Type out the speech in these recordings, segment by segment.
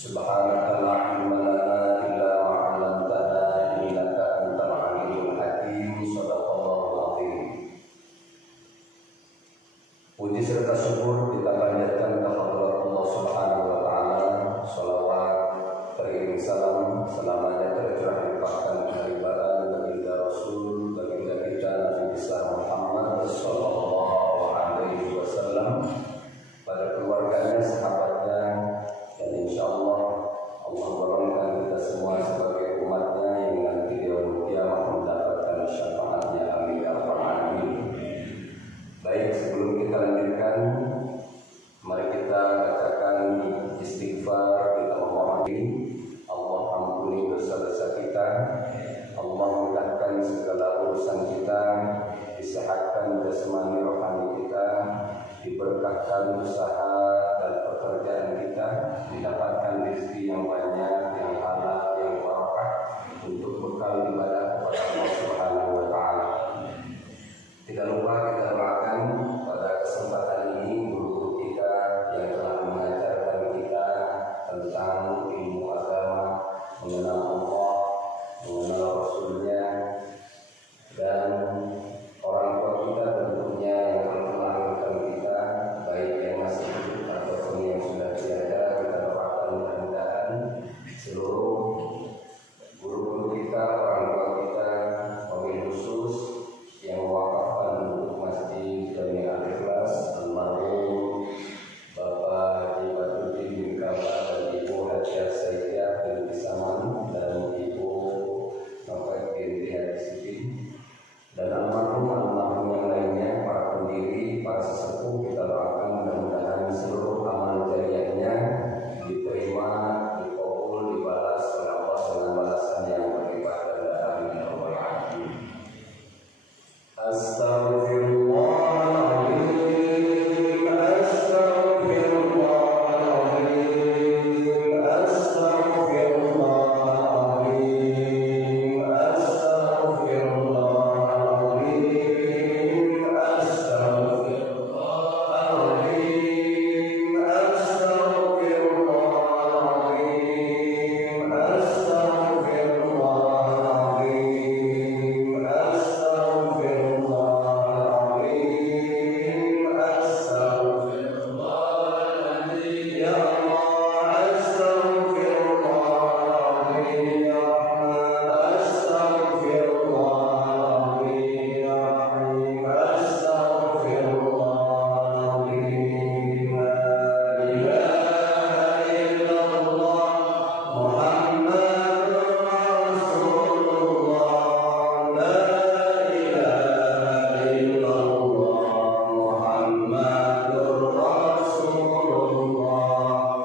Subhanaka la ilma lana illa ma 'allamtana innaka antal 'alimul hakim. Shadaqallahu azim. Puji serta syukur kita panjatkan kepada Allah Subhanahu wa taala. Shalawat beriring salam selamanya tercurah limpahkan kehadiran baginda Rasul, baginda kita Nabi besar Muhammad sallallahu alaihi wasallam, pada keluarganya, sahabatnya, dan insya Allah golongkan kita semua sebagai umatnya yang nanti di yaumul qiyamah mendapatkan syafaatnya. Amin ya rabbal alamin. Baik, sebelum kita lanjutkan, mari kita bacakan istighfar. Kita memohon Allah ampuni dosa-dosa kita, Allah mudahkan segala urusan kita, disehatkan jasmani rohani kita, diberkahkan usaha dan pekerjaan kita, mendapatkan rezeki yang banyak, yang halal, yang barokah untuk bekal ibadah kepada Allah Subhanahu wa taala. Tidak lupa kita doakan pada kesempatan ini guru-guru kita yang telah mengajarkan kita tentang ilmu agama, mengenal Allah, mengenal Rasulnya, dan orang tua kita tentunya yang telah melahirkan kita, baik yang masih hidup ataupun yang sudah tiada. Kita doakan mudah-mudahan seluruh guru-guru kita, orang tua kita, wabil khusus yang mewakafkan untuk Masjid Jami Al-Ikhlas, almarhum Bapak Haji Badruddin bin Kaba dan Ibu Hajiah Sayyidiyah binti Saman dan Ibu Novet binti Haji Siti, dan almarhum yang lainnya, para pendiri, para sesepuh. Kita doakan mudah-mudahan seluruh amal jariahnya diterima, dikabul, dibalas oleh Allah dengan balasan yang berlipat ganda. Amin ya rabbal alamin. Astaghfirullahaladzim, astaghfirullahaladzim, astaghfirullahaladzim, astaghfirullahaladzim, astaghfirullahaladzim, astaghfirullahaladzim, astaghfirullahaladzim, ya Allah, astaghfirullahaladzim, ya Rahman, astaghfirullahaladzim, ya Rahim, astaghfirullahaladzim. La ilaha illallah Muhammadur Rasulullah, la ilaha illallah Muhammadur Rasulullah,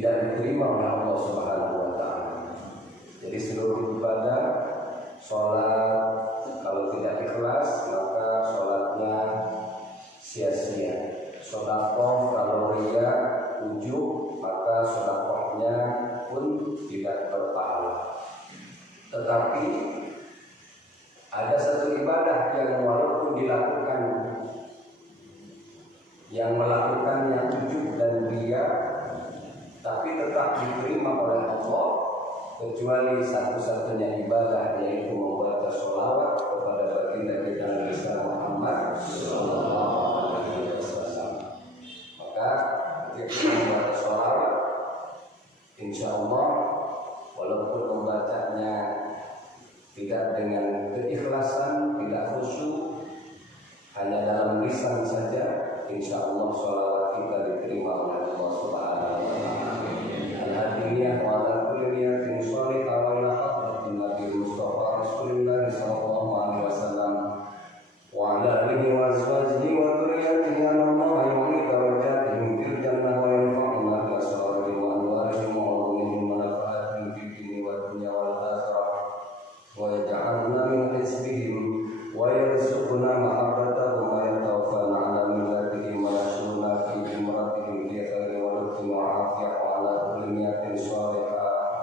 tidak diterima oleh Allah Subhanahu wa taala. Jadi seluruh ibadah, sholat kalau tidak ikhlas maka sholatnya sia-sia. Sedekah kalau ria, ujub, maka sedekahnya pun tidak berpahala. Tetapi ada satu ibadah yang walaupun dilakukan, yang melakukannya ujub dan ria, tapi tetap diterima oleh Allah, kecuali satu-satunya ibadah, yaitu membaca sholawat kepada baginda kita Nabi Muhammad sallallahu alaihi wasallam. Maka ketika membaca sholawat, insya Allah walaupun membacanya tidak dengan keikhlasan, tidak khusyuk, hanya dalam lisan saja, insya Allah sholawat kita diterima oleh Allah Subhanahu wa taala. Al-hadiyah wa ala kulli niyatin sholihah wa ala hadratin Nabi Mustafa Rasulullah sallallahu alaihi wasallam wa ala alihi wa azwajihi wa dzurriyyatihi Allah yu'ti darajatihim fil jannah wa yanfa'una bi asrarihim wa anwarihim wa ulumihim wa nafaatihim fid dini wa dunya wal akhirah wa yaj'alna min hizbihim wa yarzuqna mahabbatahum wa yatawaffana ala millatihim wa yashuruna fi imratihim bi khairi wa lutfin wa afiyah wa ala kulli niyatin sholihah.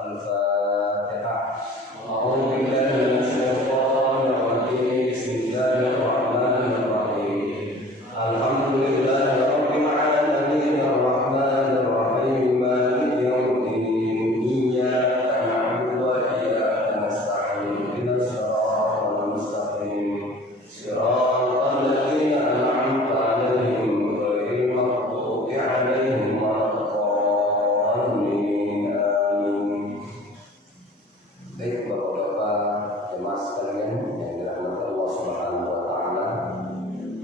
Al-Fatihah. A'udzu billahi minasy syaithanir rajim. Bismillahirrahmanirrahim. Alhamdulillahi rabbil alamin arrahmanir rahim maliki yaumiddin. Iyyaka na'budu wa iyyaka nasta'in. Ihdinas siratal mustaqim. Siratal ladzina an'amta 'alaihim ghairil maghdubi 'alaihim waladdallin. Amin. Baik Bapak-bapak jemaah sekalian yang dirahmati Allah Subhanahu wa taala,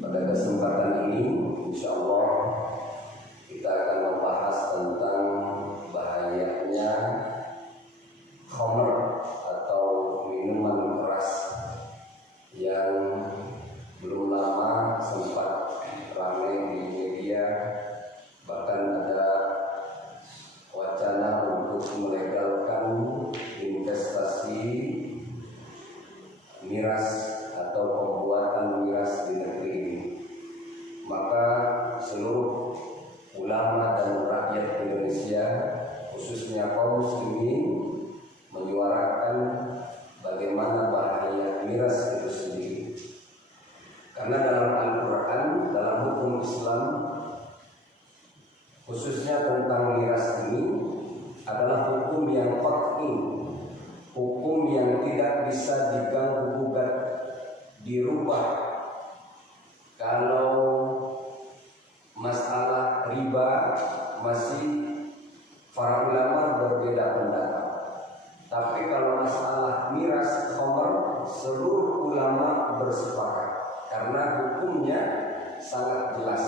pada kesempatan ini insyaallah kita akan membahas tentang bahayanya khamr atau minuman keras yang belum lama sempat ramai di media, bahkan ada wacana untuk melegalkan investasi miras atau pembuatan miras di negeri ini. Maka seluruh ulama dan rakyat Indonesia, khususnya kaum muslimin, menyuarakan bagaimana bahaya miras itu sendiri. Karena dalam Al-Quran, dalam hukum Islam, khususnya tentang miras ini adalah hukum yang qat'i, hukum yang tidak bisa diganggu gugat, dirubah. Kalau masalah riba masih para ulama berbeda pendapat, tapi kalau masalah miras khamr seluruh ulama bersepakat karena hukumnya sangat jelas.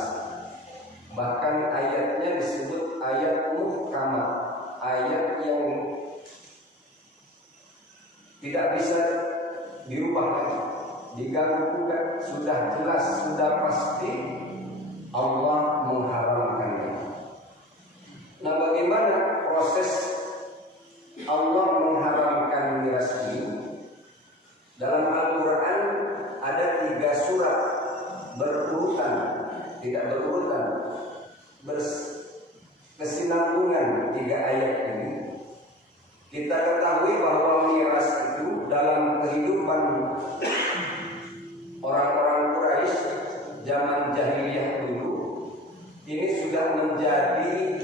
Bahkan ayatnya disebut ayat muhkamat, ayat yang tidak bisa dirubah lagi, diganggu gugat, sudah jelas, sudah pasti Allah mengharamkannya. Nah, bagaimana proses Allah mengharamkan miras ini? Dalam Al-Quran ada 3 surat berurutan, tidak berurutan, berkesinambungan 3 ayat ini. Kita ketahui bahwa miras itu dalam kehidupan orang-orang Quraisy zaman jahiliyah dulu, ini sudah menjadi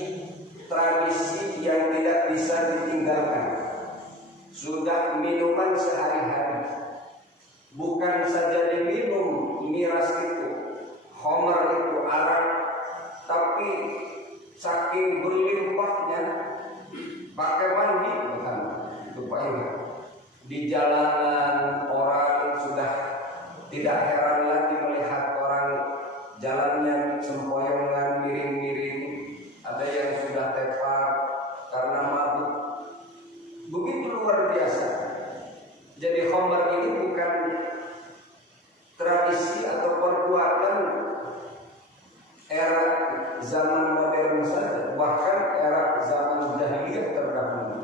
tradisi yang tidak bisa ditinggalkan. Sudah minuman sehari-hari. Bukan saja diminum miras itu, khamr itu, arak, tapi saking berlimpahnya pakai mandi, bukan itu banyak. Di jalanan orang sudah tidak heran lagi melihat orang jalannya sempoyongan, miring-miring, ada yang sudah tepar karena mabuk. Begitu luar biasa. Jadi khamr ini bukan tradisi atau perbuatan era zaman modern saja, bahkan era zaman dahulu.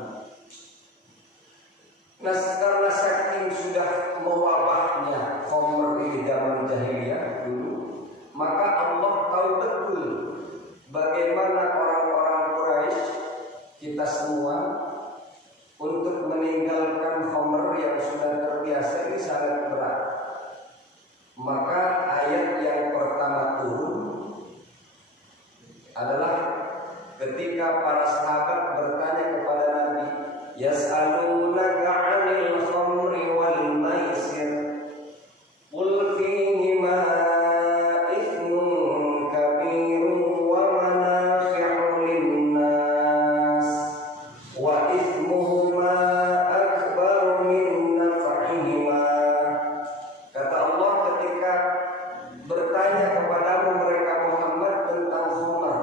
Nah, karena saking sudah mewabahnya khamr di zaman jahiliyah dulu, maka Allah tahu betul bagaimana orang-orang Quraisy, kita semua, untuk meninggalkan khamr yang sudah terbiasa ini sangat berat. Maka ayat yang pertama turun adalah ketika para sahabat bertanya kepada Nabi, yas'alunaka 'anil khamri wal maisir qul fihima ithmun kabirun wa manafi'u lin-nas wa ithmuhuma akbaru min naf'ihima. Kata Allah ketika bertanya kepadamu mereka Muhammad tentang khamr,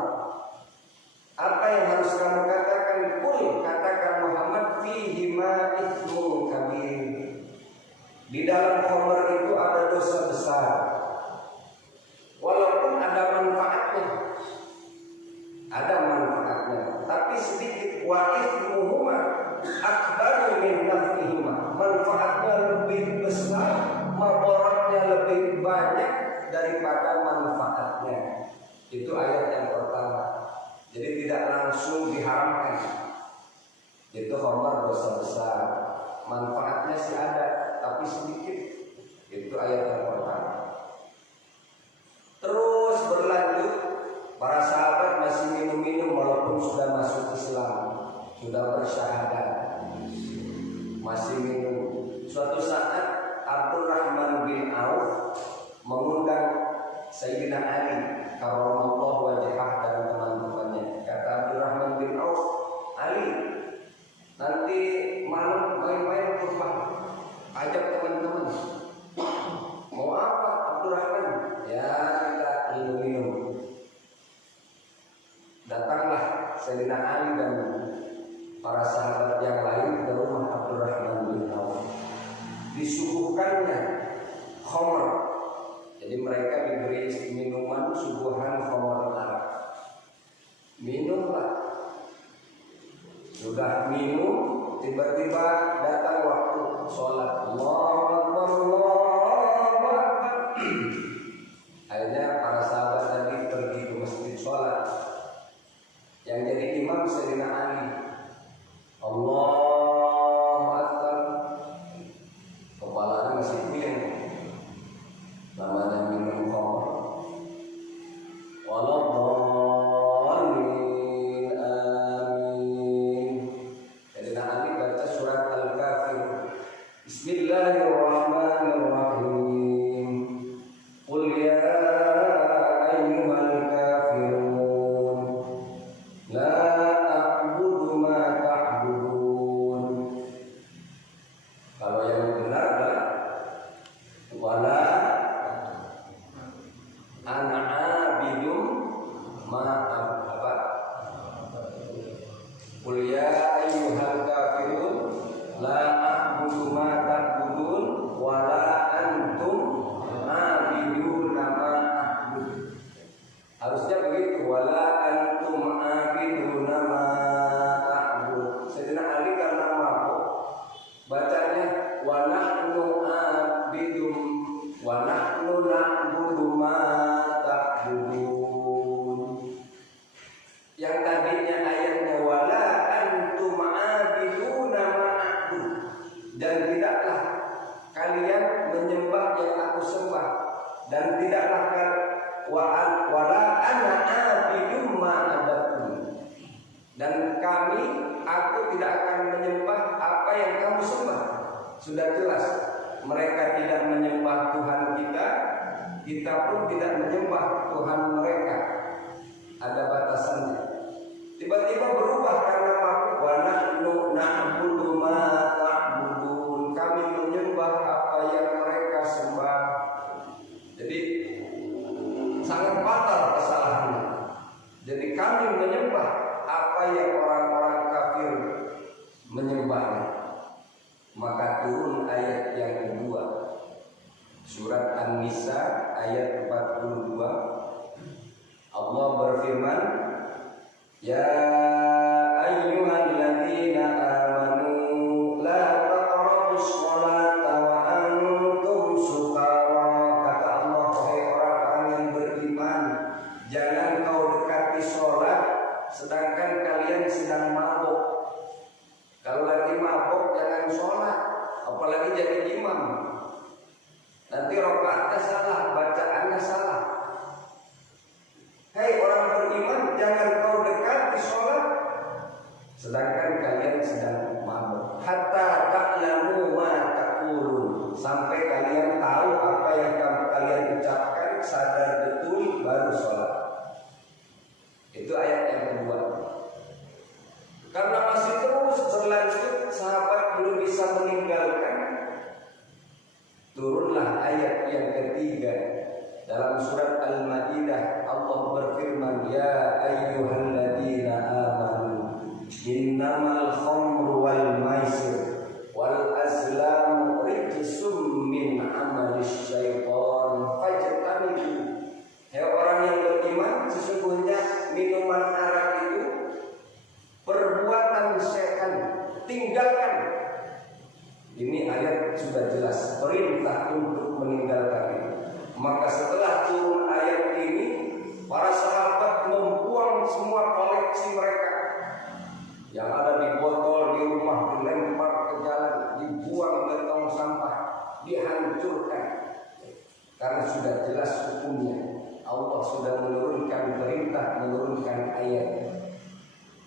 apa yang harus kamu katakan? Qul, katakan Muhammad, fihima ithmun kabir. Di dalam khamr itu ada dosa besar. Walaupun ada manfaatnya, tapi sedikit. Wa ithmuhuma akbaru min naf'ihima. Manfaatnya lebih besar, mabaratnya lebih banyak daripada manfaatnya. Itu ayat yang pertama. Jadi tidak langsung diharamkan. Itu khamr dosa besar. Manfaatnya sih ada, tapi sedikit. Itu ayat yang pertama. Terus berlanjut, para sahabat masih minum-minum walaupun sudah masuk Islam, sudah bersyahadat, masih minum. Suatu saat Abdurrahman bin Auf mengundang Sayyidina Ali karramallahu wajhah dan teman-temannya. Kata Abdurrahman bin Auf, Ali, nanti malam main-main ke Pak, ajak teman-teman. Mau apa Abdurrahman? Ya kita minum-minum. Datanglah Sayyidina Ali dan para sahabat yang lain ke rumah Abdurrahman bin Auf. Disuguhkannya khamr. Jadi mereka diberi minuman suguhan khamr Arab. Minumlah. Sudah minum, tiba-tiba datang waktu sholat. Allahu Akbar, Allahu Akbar. Akhirnya para sahabat tadi pergi ke masjid sholat. Yang jadi imam Sayyidina Ali. Allahu Akbar. Kepalanya masih puyeng. Namanya minum khamr. Waladhdallin, amin. Sayyidina Ali baca surat Al-Kafir. Bismillahirrahmanirrahim. Qul ya ayyuhal kafirun la a'budu ma ta'budun. Kalau yang benar adalah wala ana abidum ma apa? Qul ya ayyuhal kafirun la a'budu ma ta'budun wala antum abiduna ma a'bud. Harusnya begitu, wala antum abiduna ma a'bud. Sayyidina Ali karena mabuk bacanya wa nahnu abidum wa nahnu na'budu ma ta'budun. Yang tadinya ayatnya wala antum abiduna ma a'bud, dan tidaklah kalian menyembah yang aku sembah, dan tidaklah wala ana abidum ma abadtum, dan aku tidak akan menyembah apa yang kamu sembah. Sudah jelas mereka tidak menyembah Tuhan kita, kita pun tidak menyembah Tuhan mereka. Ada batasannya. Tiba-tiba berubah karena wa nahnu na'budu ma ta'budun. Kami menyembah apa yang mereka sembah. Jadi sangat fatal kesalahannya. Jadi kami menyembah apa yang orang-orang kafir menyembahnya. Maka turun ayat yang kedua, surat An-Nisa ayat 42. Allah berfirman, ya sedang mabuk. Kalau lagi mabuk jangan sholat, apalagi jadi imam. Nanti rakaatnya salah, bacaannya salah. Hei orang beriman, jangan kau dekati sholat sedangkan kalian sedang mabuk. Hatta ta'lamu ma taqulun, sampai kalian tahu apa yang kalian ucapkan, sadar betul baru sholat. Itu ayat yang kedua. Karena masih terus berlanjut, sahabat belum bisa meninggalkan, turunlah ayat yang ketiga. Dalam surat Al-Maidah Allah berfirman, ya ayyuhalladzina amanu innamal khamru wal maisir wal azlamu rijsum min amalis syaitan fajtanibu. Hai orang yang beriman, sesungguhnya minuman arak itu perbuatan setan, tinggalkan. Ini ayat sudah jelas perintah untuk meninggalkan itu. Maka setelah turun ayat ini, para sahabat membuang semua koleksi mereka yang ada di botol, di rumah, dilempar ke jalan, dibuang ke tong sampah, dihancurkan. Karena sudah jelas hukumnya. Allah sudah menurunkan perintah, menurunkan ayat.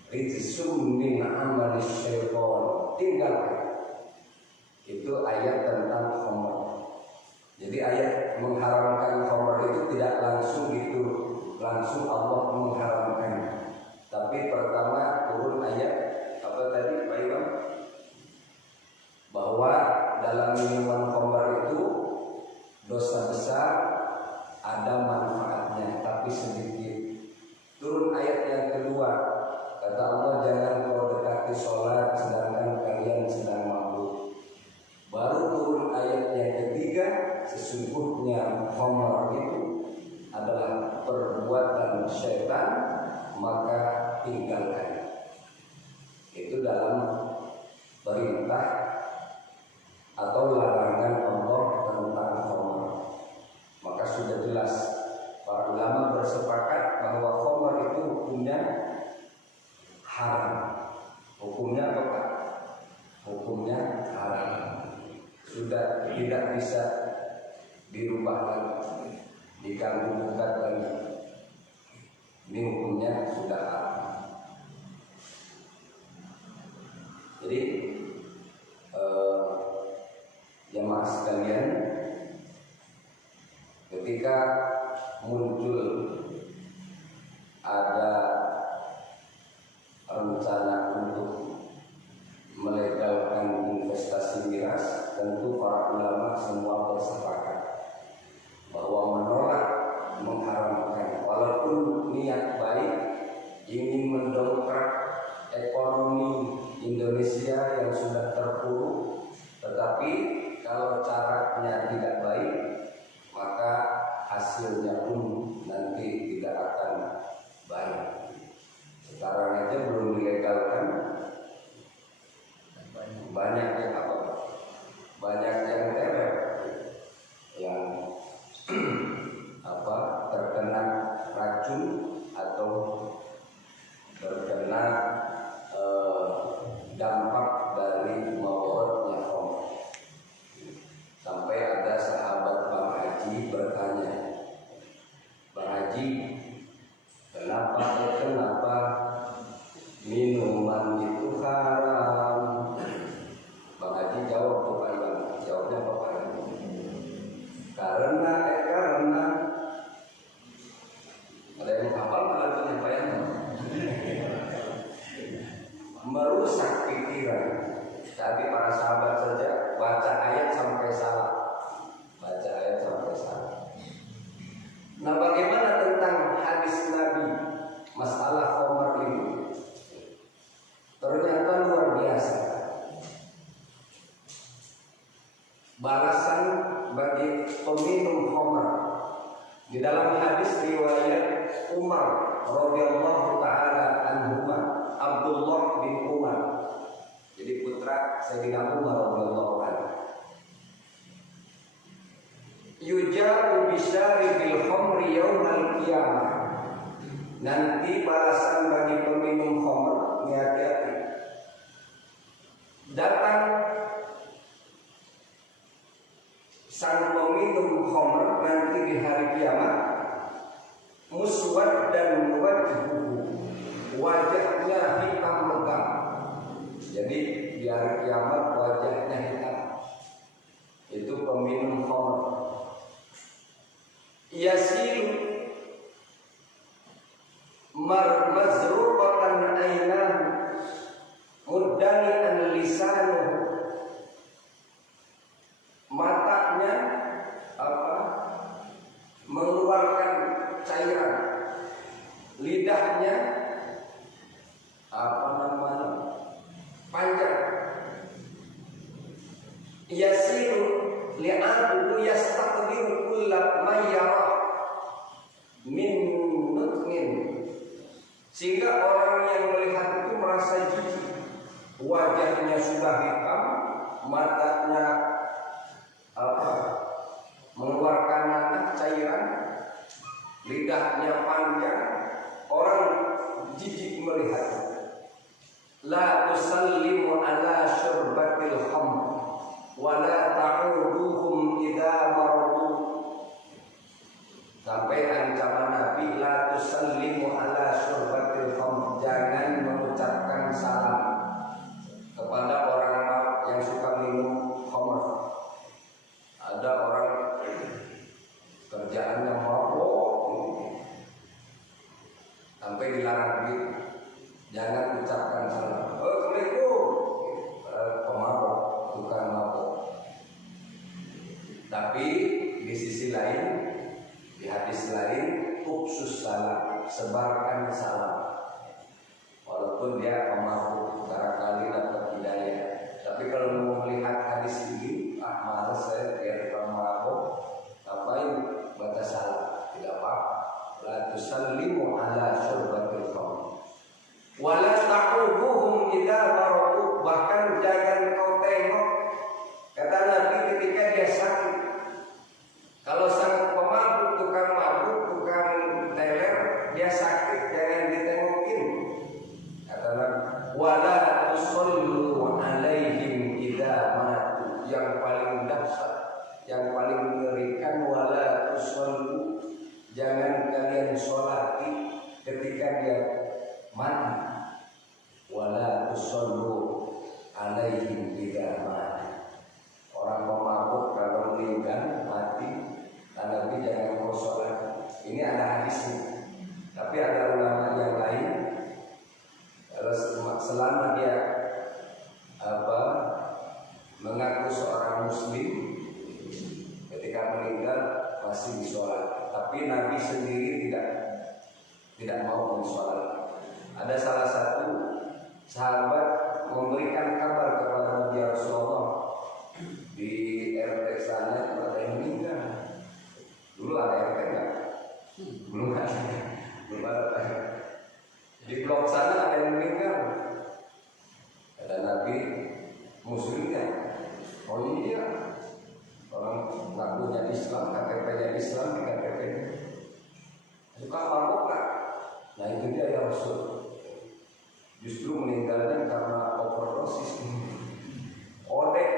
Rijsum min amalis syaitan, tinggalkan. Itu ayat tentang khamr. Jadi ayat mengharamkan khamr itu tidak langsung gitu, langsung Allah mengharamkan. Tapi pertama turun ayat apa tadi Pak Imam? Bahwa dalam minuman khamr itu dosa besar, ada manfaatnya tapi sedikit. Turun ayat yang kedua, kata Allah, jangan kau dekati sholat sedangkan kalian sedang mabuk. Baru turun ayat yang ketiga, sesungguhnya khamr itu adalah perbuatan syaitan, maka tinggalkan. Itu dalam perintah atau larangan Allah tentang khamr. Maka sudah jelas para ulama bersepakat bahwa khamr itu hukumnya haram. Hukumnya apa Pak? Hukumnya haram. Sudah tidak bisa dirubah lagi, diganggu-gugat lagi. Ini hukumnya sudah haram. Jadi jemaah sekalian, ketika muncul ada rencana untuk melegalkan investasi miras, tentu para ulama semua bersepakat bahwa menolak mengharamkan, walaupun niat baik ingin mendongkrak ekonomi Indonesia yang sudah terpuruk, tetapi kalau caranya tidak baik, maka hasilnya pun nanti tidak akan baik. Sekarang aja belum dilegalkan, banyak yang apa? Banyak yang teret, yang terkena racun atau terkena dampak dari mawarnya khamr. Sampai ada sahabat Bang Haji bertanya, Bang Haji, kenapa minuman itu haram? Bang Haji jawab tuh Pak Imam, jawabnya apa Pak Imam? Karena ada yang hafal lagunya Pak Imam. Merusak pikiran. Tapi para sahabat saja baca ayat sampai salah. Nah, bagaimana tentang hadis Nabi masalah khamr ini? Ternyata luar biasa. Balasan bagi peminum khamr. Di dalam hadis riwayat Umar radhiyallahu taala anhuma, Abdullah bin Umar, jadi putra Sayyidina Umar radhiyallahu anhu, yuja'u bisyaribil khamri yaumal qiyamah. Nanti balasan bagi peminum khamr, di hari kiamat muswaddan wajhuhu, wajahnya hitam legam. Jadi di hari kiamat wajahnya hitam. Itu peminum khamr. Yasilu mazrubatan ainahu muddani'an lisanuhu, matanya mengeluarkan cairan, lidahnya panjang. Yasiru li'aduhu yastaqdiru kulla mayyara min nutmin, sehingga orang yang melihat itu merasa jijik. Wajahnya sudah hitam, matanya mengeluarkan cairan, lidahnya panjang, orang jijik melihat. La tusallimu ala syurbatil khamr wa la ta'uduhum idza maradu. Sampai ancaman Nabi, la tusallimu ala syurbatil khamr, jangan mengucapkan salam kepada orang yang suka minum khamr. Ada orang kerjaannya mabuk sampai dilarang begitu. Jangan ucapkan salam. Assalamualaikum. Pemabuk, bukan mabuk. Tapi di sisi lain, di hadis lain, uksus salam, sebarkan salam. Walaupun dia pemabuk, barangkali dapat hidayah. Tapi kalau mau melihat hadis ini, males saya biar pemabuk, ngapain baca salam? Tidak apa-apa. La tusallimu ala syurbatil khamr wala ta'ubuhum idza maradu, bahkan jangan kau tengok, kata Nabi ketika dia sakit. Kalau sang pemabuk, tukang mabuk, tukang teler, dia sakit, jangan ditengokin. Kata Nabi, wala tusallu alaihim idza matu, yang paling dahsyat, yang paling mengerikan, wala tusallu, jangan kalian sholati ketika dia mati. Wala tusallu alaihim idza mati, orang pemabuk kalau meninggal mati, Nabi jangan kau sholat. Ini ada hadisnya. Tapi ada ulama yang lain, selama dia mengaku seorang muslim, ketika meninggal masih disolat. Tapi Nabi sendiri tidak mau mensolat. Ada salah satu sahabat memberikan kabar kepada Nabi Rasulullah, di RT sana ada yang meninggal. Dulu ada RT enggak? Belum ada. Di blok sana ada yang meninggal. Kata Nabi, muslimnya, oh iya, orang ngakunya Islam, KTP-nya Islam, di KTP suka mabuk kan? Nah itu dia ya Rasul. Justru meninggalnya karena overdosis. Odek,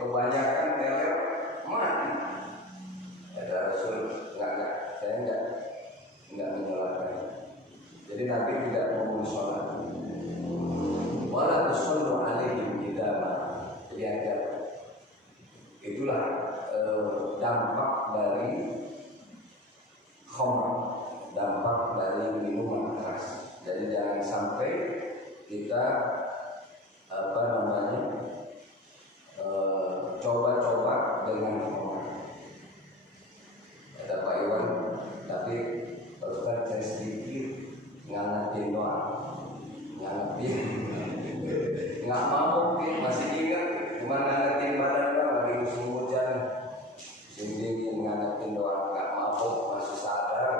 kebanyakan teler, mati. Ada Rasul, enggak, saya enggak menyalahkan. Jadi Nabi tidak mau sholat. Wala tusallu alaihim idza matu. Jadi ada. Itulah dampak dari khamr, dampak dari minuman keras. Jadi jangan sampai kita coba-coba dengan khamr. Ada Pak Iwan, tapi Ustaz saya sedikit ngangetin doang, nggak mau masih ingat cuma ngangetin badan doang, lagi musim hujan, musim dingin, ngangetin doang, nggak mabuk, masih sadar.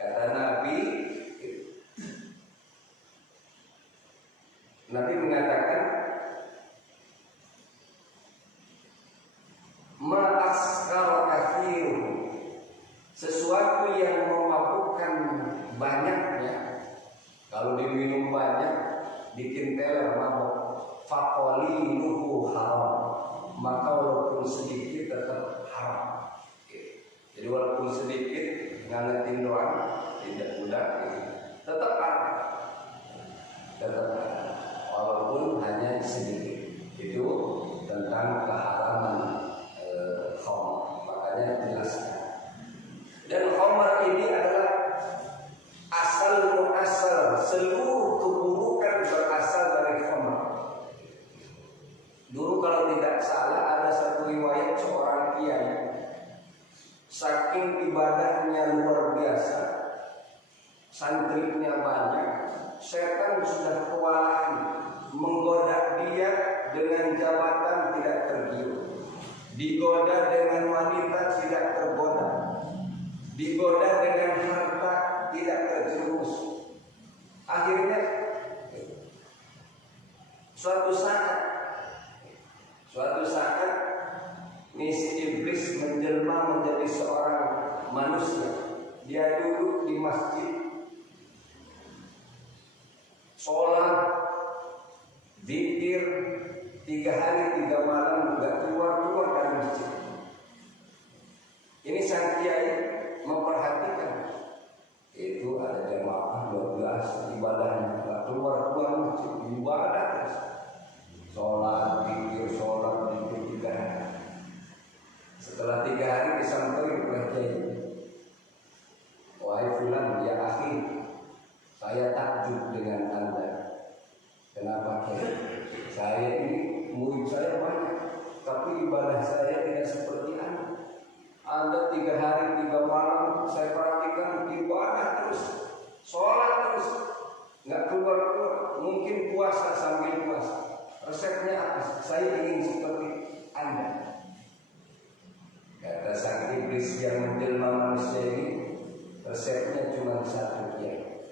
Kata Nabi mengatakan ma'askar kathir, sesuatu yang memabukkan banyaknya, kalau diminum banyak bikin teler mabuk. Faqaliluhu haram, maka walaupun sedikit tetap haram. Jadi walaupun sedikit ngangetin doang, tidak mudah, tetap ada, walaupun hanya sedikit. Itu tentang keharaman khamr. Makanya dijelaskan. Dan khamr ini adalah asal muasal, seluruh keburukan berasal dari khamr. Dulu kalau tidak salah ada satu riwayat seorang kiai, saking ibadahnya luar biasa, santrinya banyak, setan sudah kewalahan menggoda dia dengan jabatan tidak tergiur, digoda dengan wanita tidak tergoda, digoda dengan harta tidak terjerumus. Akhirnya suatu saat misi iblis menjelma menjadi seorang manusia. Dia duduk di masjid, sholat, zikir 3 hari 3 malam, nggak keluar dari masjid. Ini sang kiai memperhatikan, itu ada jamaah 12 ibadahnya, nggak keluar masjid, ibadah terus, sholat, zikir 3 hari. Setelah 3 hari disamperin oleh kiai, wahai fulan, ya akhi, saya takjub dengan Anda. Kenapa kiai? Saya ini murid saya banyak, tapi ibadah saya tidak seperti Anda. Anda 3 hari 3 malam saya perhatikan ibadah terus, sholat terus, nggak keluar. Mungkin puasa sambil puasa. Resepnya apa? Saya ingin seperti Anda. Kata sang iblis yang menjelma manusia ini, resepnya cuma satu ya.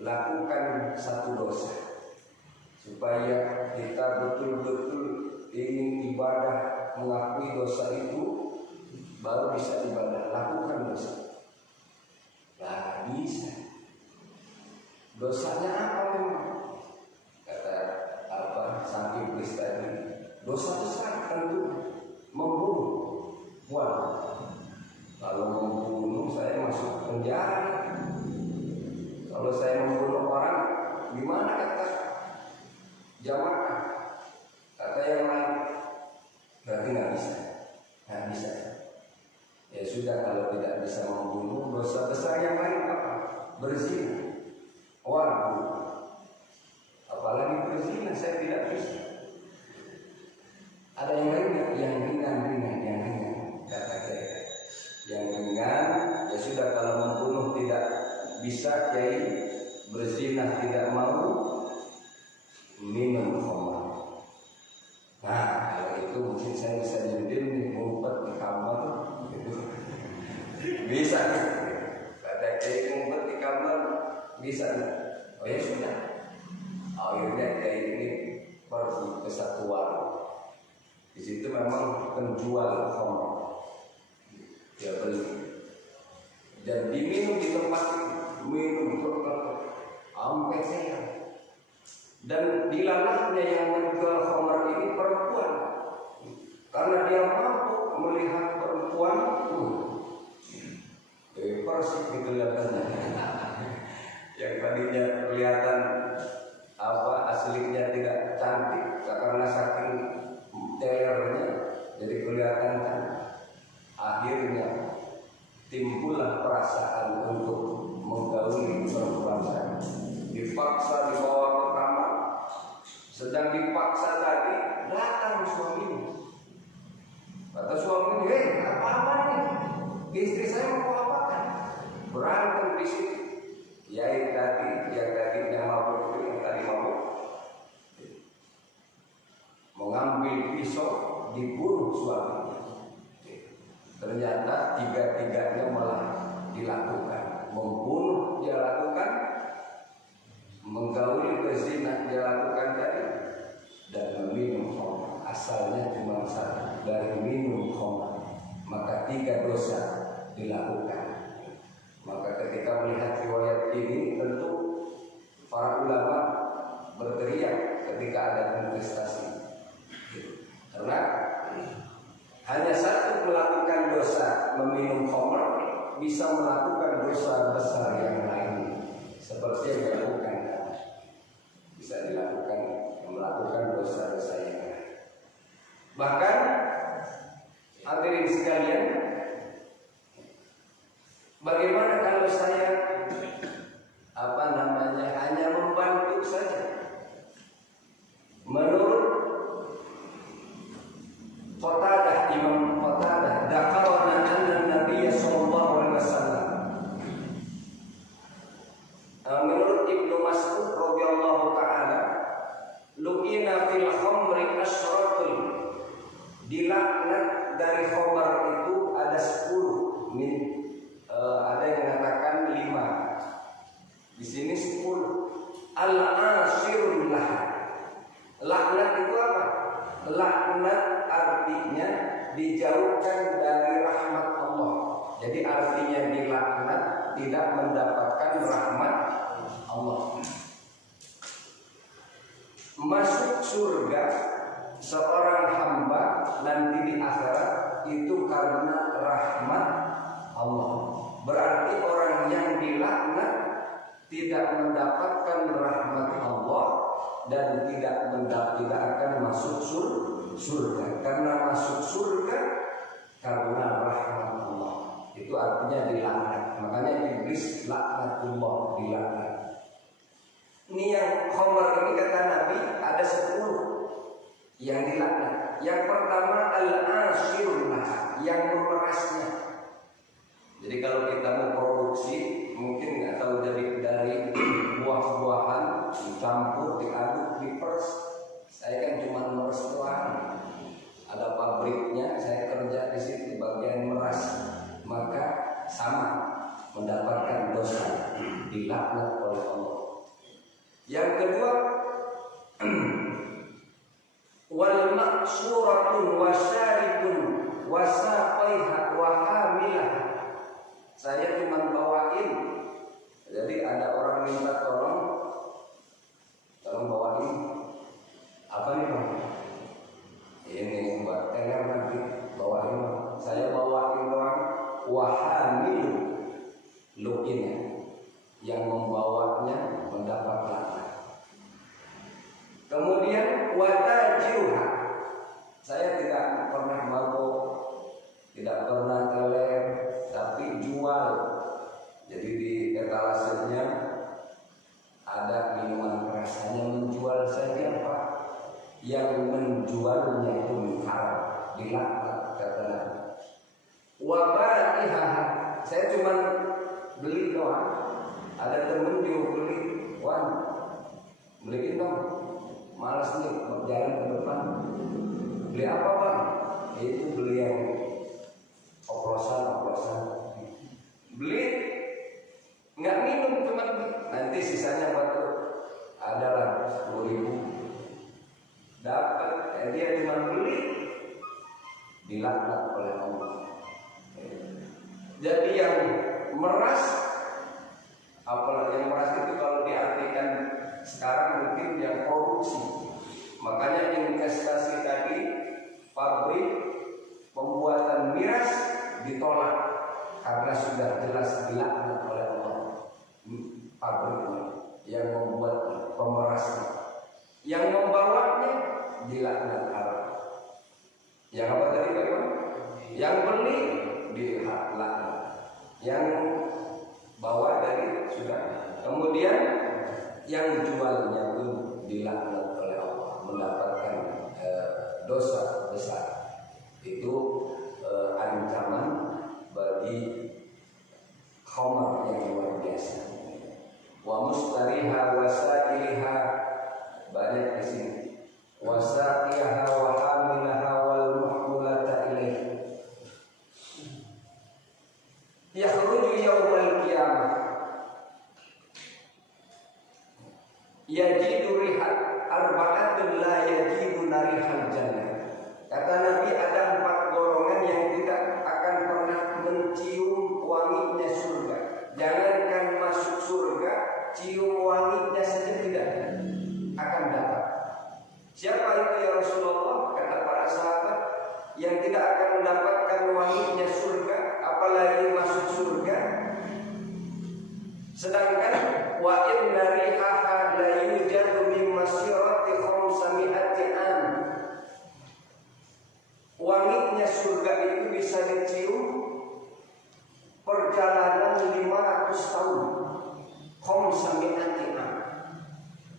Lakukan satu dosa supaya kita betul-betul ingin ibadah, mengakui dosa itu, baru bisa ibadah. Lakukan dosa. Nah, bisa. Dosanya apa memang? Kata sang iblis tadi, dosa besar tentu membunuh. Kalau membunuh saya masuk penjara. Kalau saya membunuh orang, gimana kata jamaah? Kata yang lain, berarti nggak bisa. Ya sudah, kalau tidak bisa membunuh, dosa besar yang lain apa? Berzina. Apalagi berzina saya tidak bisa. Ada yang lain yang ringan. Yang ringan, ya sudah, kalau membunuh tidak bisa, kiai, berzina tidak mau, minum khamr. Nah, kalau itu mungkin saya bisa nyendil ngumpet di kamar gitu. Bisa. Kata kiai ngumpet di kamar bisa. Oh ya sudah. Akhirnya kiai ini pergi ke satu warung. Di situ memang penjual khamr. Dia beli dan diminum di tempat itu, minum sampai sehat. Dan dilalahnya yang menjual khamr ini perempuan, karena dia mampu melihat perempuan persik kelihatannya. Yang tadinya kelihatan aslinya tidak cantik karena saking telernya, jadi kelihatan cantik. Akhirnya timbullah perasaan untuk menggauli perempuan saya. Dipaksa dibawa ke kamar. Sedang dipaksa tadi, datang suaminya. Kata suaminya, apa ini? Istri saya mau apakan? Berantem di sini. Yang tadinya mabuk itu, yang tadi mabuk, mengambil pisau dibunuh suaminya. Ternyata 3-tiganya malah dilakukan. Membunuh dia lakukan, menggauli berzina dia lakukan tadi, dan meminum khamr. Asalnya cuma satu, dari minum khamr. Maka 3 dosa dilakukan. Maka ketika melihat riwayat ini, tentu para ulama berteriak ketika ada investasi. Karena hanya satu melakukan dosa meminum khamr bisa melakukan dosa besar yang lain seperti yang dilakukan, bisa dilakukan melakukan dosa-dosa yang lain. Bahkan hadirin sekalian, bagaimana kalau saya hanya membantu saja? Menurut Qatadah, Imam Qatadah, dakarana anna Nabiy sallallahu alaihi wasallam. Menurut Ibnu Mas'ud radhiyallahu taala, lu'ina fil khamri asyratul, dilaknat dari khamar itu ada 10, ada yang mengatakan 5. Di sini 10. Al-asirul lah. Laknat itu apa? Laknat artinya dijauhkan dari rahmat Allah. Jadi artinya dilaknat tidak mendapatkan rahmat Allah. Masuk surga seorang hamba nanti di akhirat itu karena rahmat Allah. Berarti orang yang dilaknat tidak mendapatkan rahmat Allah dan tidak akan masuk surga. Karena masuk surga karena rahmat Allah. Itu artinya dilaknat. Makanya iblis laknatullah, dilaknat. Ini yang khamar ini kata Nabi ada 10 yang dilaknat. Yang pertama al-asirullah, yang memerasnya. Jadi kalau kita memproduksi mungkin nggak tahu dari buah-buahan dicampur, diaduk, diperes. Saya kan cuma meres doang. Ada pabriknya, saya kerja di situ bagian meras. Maka sama mendapatkan dosa, dilaknat oleh Allah. Yang kedua, wal maksuratun wasyaribun wasaqaiha wa hamilah. Saya cuma bawain. Jadi ada orang minta tolong bawain. Apa nih Bang? Ini buat teler nanti bawain. Saya bawain doang. Wahamil lukinnya, yang membawanya mendapat laknat. Kemudian watajiruha, saya tidak pernah mabuk, tidak pernah teler, tapi jual. Jadi di etalasenya ada minuman keras, hanya menjual saja Pak. Yang menjualnya pun haram, dilaknat kata Nabi. Wabaiha, saya cuma beli doang. Ada temen juga beli, beliin dong. Malas nih berjalan ke depan. Beli apa Bang? Itu beli yang oplosan. Beli, nggak minum, cuma nanti sisanya buat tuh. Adalah 10.000. Dapat, dia cuma beli, dilaknat oleh Allah. Jadi yang meras, apalagi yang meras itu kalau diartikan sekarang mungkin yang produksi. Makanya investasi tadi pabrik pembuatan miras ditolak karena sudah jelas dilaknat oleh Allah. Pabriknya yang membuat pemerasnya, yang membawanya dilaknat Allah. Yang apa tadi Pak? Yang beli dilaknat. Yang bawa dari sudah. Kemudian yang jualnya pun dilaknat oleh Allah, mendapatkan dosa besar. Itu ancaman bagi khamar yang luar biasa. Wa mustariha wasailiha, banyak di sini. Wasaqiha wa hamilaha wal mahmulata ilaih. Yakhruju yaumal qiyamah yajidu rihat arba'atun la yajidu narihal jannah. Kata Nabi ada 4 golongan yang tidak akan pernah mencium wanginya surga. Jangankan masuk surga, cium wanginya saja tidak akan dapat. Siapa itu ya Sedangkan wa inna rihaha la yujadu min masyirati khamsami'ati am. Wanginya surga itu bisa dicium perjalanan 500 tahun. Khamsami'ati am.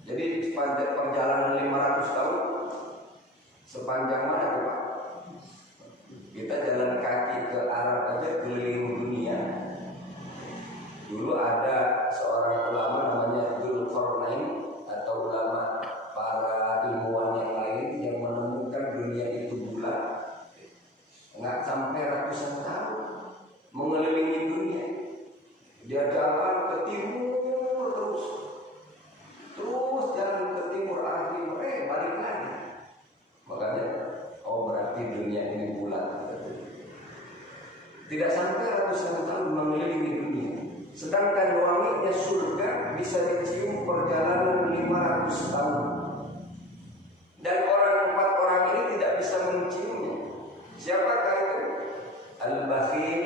Jadi sepanjang perjalanan 500 tahun sepanjang mana tuh Pak? Kita jalan kaki ke Arab aja keliling dunia. Dulu ada seorang ulama namanya Dzulqarnain atau ulama para ilmuwan yang lain yang menemukan dunia itu bulat, nggak sampai ratusan tahun mengelilingi dunia. Dia jalan ke timur terus jalan ke timur akhirnya balik lagi. Makanya berarti dunia ini bulat. Tidak sampai ratusan tahun mengelilingi dunia. Sedangkan wanginya surga bisa dicium perjalanan 500 tahun. Dan empat orang ini tidak bisa menciumnya. Siapakah itu? Al-Bakhil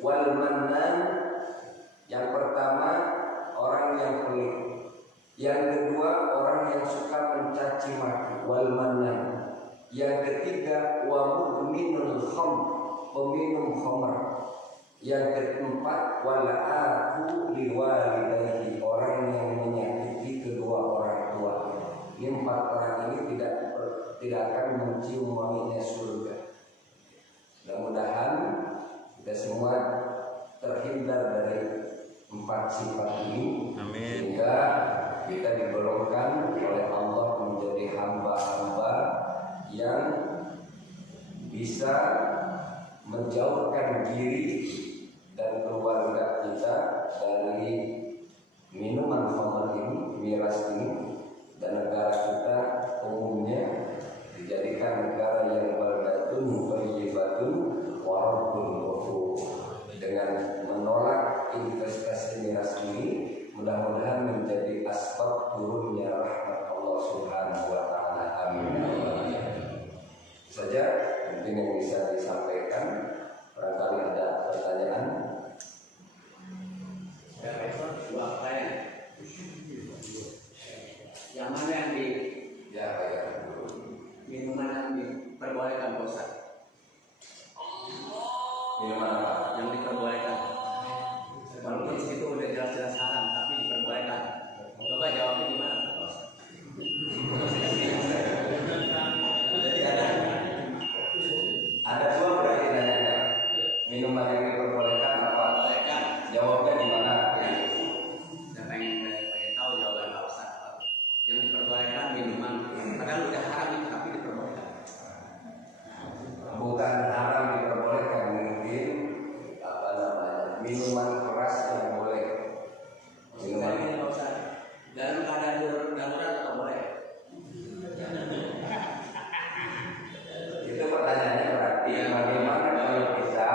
wal Mannan. Yang pertama orang yang pelit. Yang kedua orang yang suka mencaci maki, wal Mannan. Yang ketiga wa mudminul khamr, peminum khamr. Yang keempat wala aku liwalidayhi, orang yang menyakiti kedua orang tua. Ini 4 orang ini tidak akan mencium wanginya surga. Mudah-mudahan kita semua terhindar dari 4 sifat ini. Amin. Sehingga kita digolongkan oleh Allah menjadi hamba-hamba yang bisa menjauhkan diri dan keluarga kita dari minuman khamr ini, miras ini, dan negara kita umumnya dijadikan negara yang baldatun thayyibatun wa rabbun ghafur. Dengan menolak investasi miras ini, mudah-mudahan menjadi asbab turunnya rahmat Allah Subhanahu wa taala. Amin. Saja mungkin yang bisa disampaikan. Barangkali ada pertanyaan. Dua pertanyaan. Yang mana yang minuman yang diperbolehkan Pak Ustaz? Minuman apa? Yang diperbolehkan. Walaupun situ udah jelas-jelas haram, tapi diperbolehkan. Coba jawabnya gimana Pak Ustaz? Ada 2 berarti nanya. Minuman yang diperbolehkan apa? Jawabnya di mana? Saya pengen tahu jawaban Pak Ustaz. Yang diperbolehkan minuman, padahal udah haram itu tapi diperbolehkan. Bukan haram diperbolehkan, mungkin minuman keras yang boleh. Minuman Pak Ustaz, dalam keadaan darurat atau boleh? itu pertanyaannya berarti bagaimana kalau kita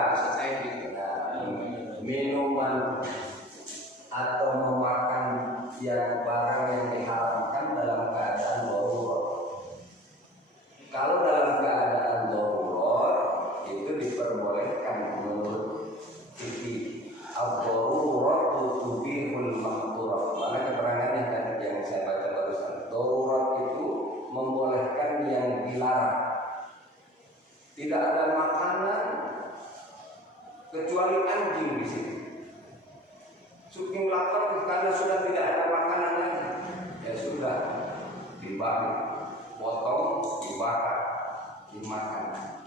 minuman atau memakan yang barang yang diharamkan dalam keadaan darurat. Kalau dalam keadaan darurat itu diperbolehkan menurut fikih. Ad-daruratu tubihul mahdurat. Mana keterangannya kan yang saya baca barusan. Darurat itu membolehkan yang dilarang. Tidak ada makanan kecuali anjing di sini. Saking lapar karena sudah tidak ada makanan lagi, ya sudah dibakar, potong, dibakar, dimakan.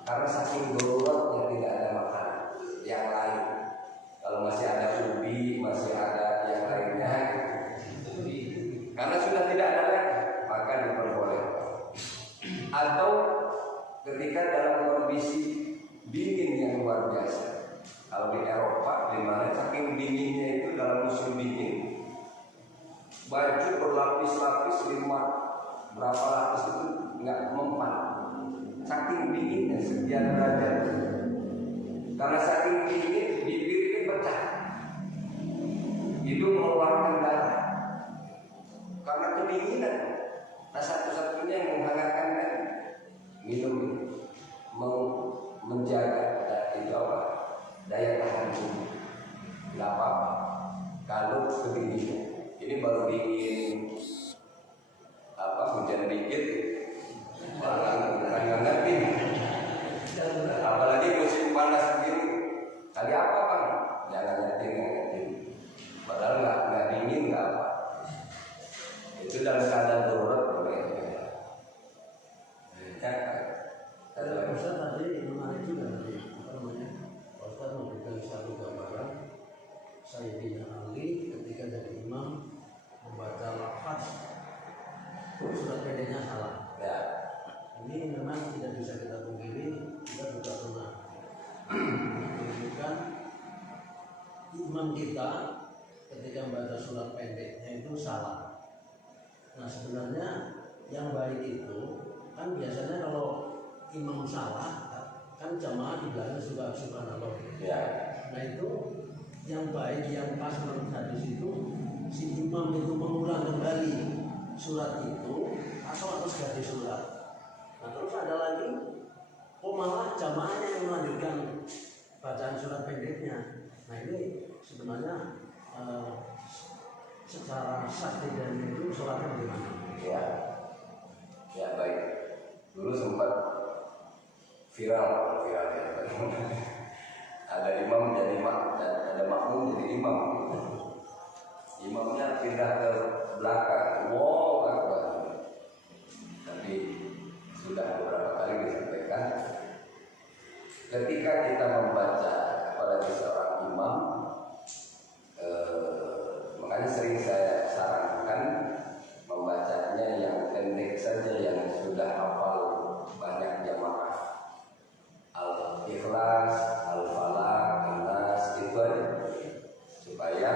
Karena saking daruratnya tidak ada makanan yang lain. Kalau masih ada ubi, masih ada yang lainnya, karena sudah tidak ada lagi, maka diperbolehkan. Atau ketika dalam kondisi dingin yang luar biasa. Kalau di Eropa, di mana saking dinginnya itu dalam musim dingin, baju berlapis-lapis 5 berapa lapis itu nggak mempan. Saking dinginnya sekian derajat. Karena saking dingin, bibir ini pecah, hidung mengeluarkan darah karena kedinginan. Nah, satu-satunya yang menghangatkan kan minum, menjaga itu apa? Daya tahan tubuh. Gak apa-apa. Kalau ketika pendeknya salah. Ya. Ini memang tidak bisa kita pungkiri, kita juga pernah menunjukkan imam kita ketika membaca surat pendeknya itu salah. Nah sebenarnya yang baik itu kan biasanya kalau imam salah kan jamaah di belakang juga subhanallah. Ya. Nah itu yang baik, yang pas menurut hadis itu si imam itu mengulang kembali surat itu atau harus ganti surat. Nah terus ada lagi, malah jamaahnya yang melanjutkan bacaan surat pendeknya. Nah ini sebenarnya secara sah dan itu sholatnya bagaimana? Ya. Ya baik. Dulu sempat viral ya. Ada imam jadi ada makmum jadi imam. Imamnya pindah ke belakang. Wow, akbar. Tapi sudah beberapa kali disampaikan, ketika kita membaca kepada seorang imam, makanya sering saya sarankan membacanya yang pendek saja, yang sudah hafal banyak jamaah. Al-Ikhlas, Al-Falaq, An-Nas, itu aja. Supaya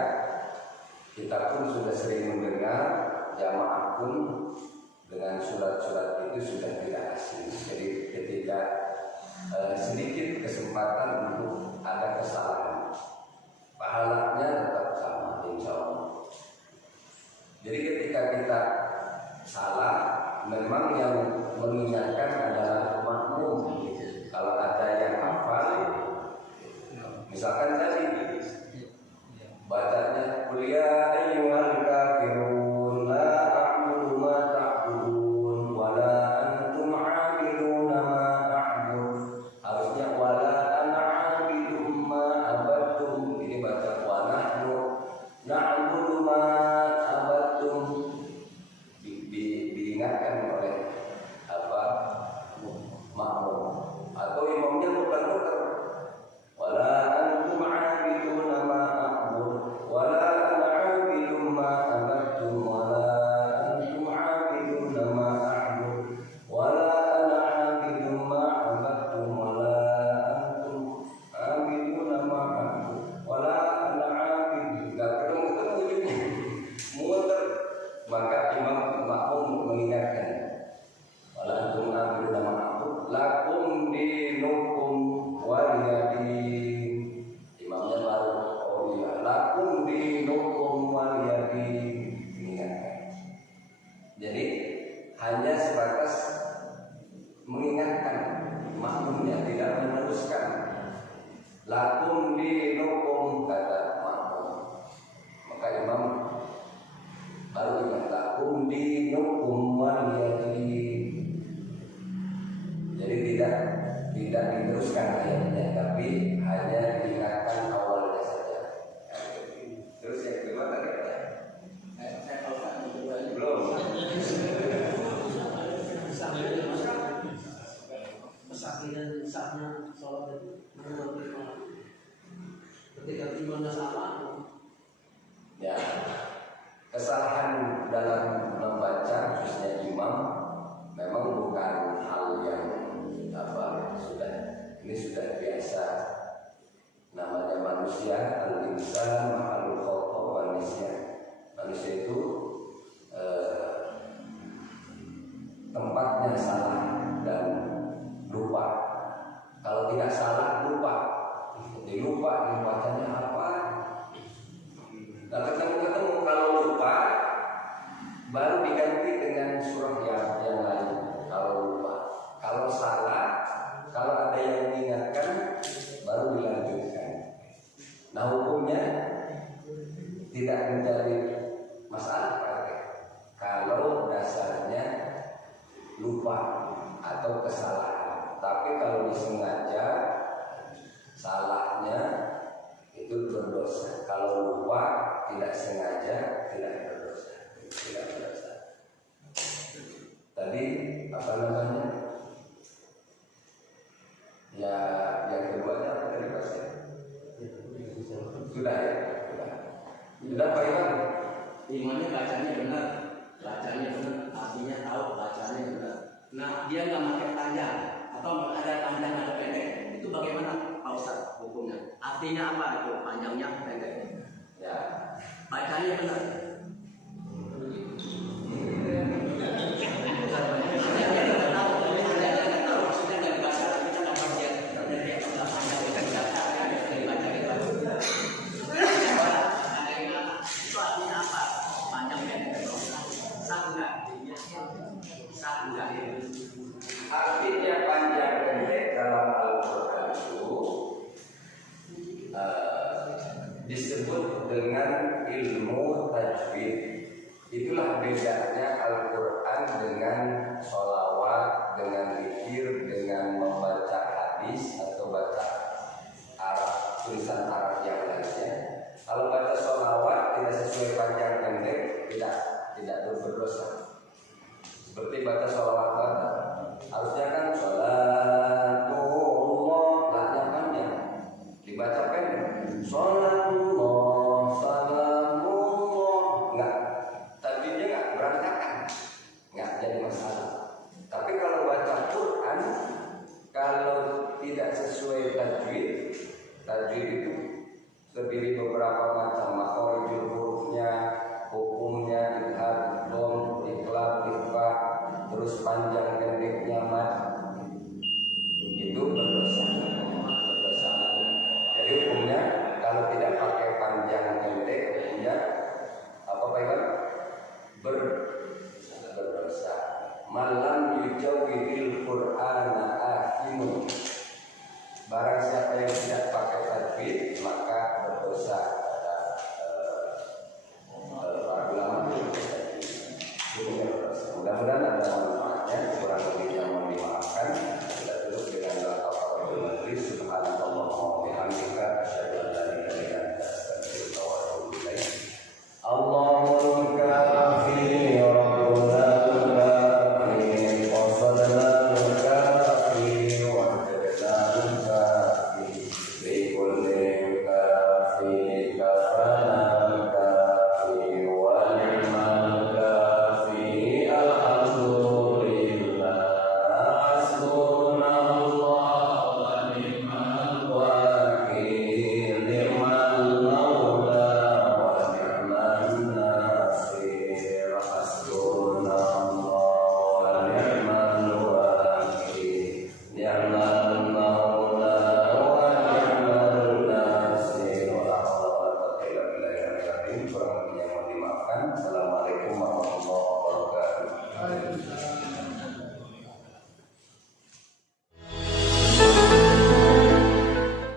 kita pun sudah sering mendengar, jamaah pun dengan surat-surat itu sudah tidak asing. Jadi ketika sedikit kesempatan untuk ada kesalahan, pahalanya tetap sama, insya Allah. Jadi ketika kita salah, memang yang mengingatkan adalah makmum. Kalau ada yang hafal, misalkan tadi bacanya kuliah ayyuhal kafirun la a'budu ma ta'budun wala antum 'abiduna ma a'bud, harusnya wala ana 'abidu ma abadtum, ini baca wa nahnu na'budu ma abadtum, diingatkan oleh makmum. Atau imamnya muter-muter wala antum 'abiduna ma a'bud wala ana 'abidum ma abadtum wala antum 'abiduna ma a'bud wala ana 'abidum ma abadtum wala antum 'abiduna ma a'bud wala ana 'abid. Enggak ketemu ujungnya, muter. Maka imam makmum mengingatkan wala antum 'abiduna ma a'bud lakum dinukum waliyadin. Imamnya baru lakum dinukum waliyadin. Ingatkan. Jadi hanya sebatas mengingatkan makmumnya, tidak meneruskan. Lakum dinukum kata makmum, maka imam baru ingat lakum dinukum waliyadin. Jadi tidak diteruskan ayatnya, tapi hanya diingatkan awalnya saja. Terus yang kedua tadi Saya kalau kan belum. Pesakitan sahnya sholat itu ketika imamnya salah. Ya, kesalahan dalam membaca khususnya imam memang bukan hal yang sudah, ini sudah biasa, namanya manusia, al-insan ma'al khata' wan nisyan. Manusia itu tempatnya salah dan lupa. Kalau tidak salah lupa, dilupa dibacanya apa. Nah ketemu kalau lupa baru diganti dengan surah yang lain. Kalau lupa, kalau salah, kalau ada yang mengingatkan baru dilanjutkan. Nah hukumnya tidak menjadi masalah kalau dasarnya lupa atau kesalahan. Tapi kalau disengaja, salahnya itu berdosa. Kalau lupa tidak sengaja tidak berdosa. Tadi apa namanya? Ya, yang keduanya apa tadi Pak? Sudah ya? Sudah Pak Iwan? imamnya bacanya benar, artinya tahu baca dia nggak pakai panjang atau ada panjang ada pendek, itu bagaimana Pak Ustadz hukumnya? Artinya apa itu panjangnya pendek? Ya, Bacanya benar. artinya panjang pendek dalam Al-Quran itu disebut dengan ilmu tajwid. Itulah bedanya Al-Quran dengan sholawat, dengan zikir, dengan membaca hadis atau baca Arab, tulisan Arab yang lainnya. Kalau baca sholawat tidak sesuai panjang pendek, tidak berdosa. Seperti baca sholawat baca, harusnya kan sholatullah, lahnya panjang, dibaca pendek. Sholatullah, salamullah, enggak, tajwidnya enggak berantakan, enggak jadi masalah. Tapi kalau baca Quran, kalau tidak sesuai tajwid itu terdiri beberapa macam makhorijul hurufnya, hukumnya, idhar, dom, ikhlas, ikhfa, terus panjang pendeknya mad, itu berdosa. Jadi hukumnya kalau tidak pakai panjang pendek, hukumnya apa Pak Iwan? Berdosa. Malam yujawwidil Qur'ana ahimun. Barang siapa yang tidak pakai tajwid maka berdosa. Para ulama itu berdosa. Mudah-mudahan ada manfaatnya.